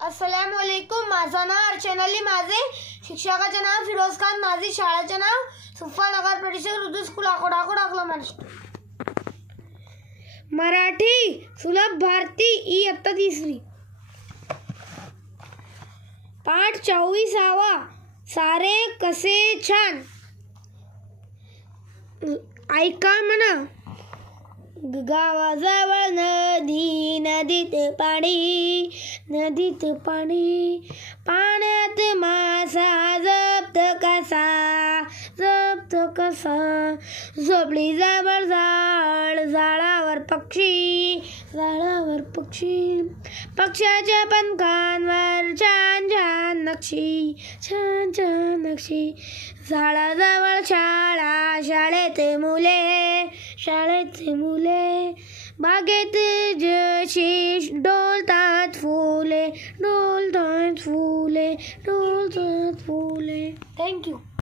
अस्सलामुअलैकुम. माझं नाव अर्चना अली माझे, शिक्षकाचे नाव फिरोज खान माझी, शाळेचे नाव सुफा नगर परिषद उर्दू स्कूल अकोला अकोला महाराष्ट्र. मराठी सुलभ भारती इयत्ता 3री. पाठ 24वा. सारे कसे छान. ऐका म्हणा. गावाजवळ नदी, नदीत पाणी, नदीत पाणी, पाण्यात मासा, जप्त कसा, जप्त कसा, झोपडी जवळ झाड, झाडावर पक्षी, झाडावर पक्षी, पक्ष्याच्या पंखांवर छान छान नक्षी, छान छान नक्षी, झाडाजवळ शाळा, शाळेत मुले, शाळेत मुले, बागेत जशी डोलतात फुले, डोलतात फुले, डोलतात फुले. थँक्यू.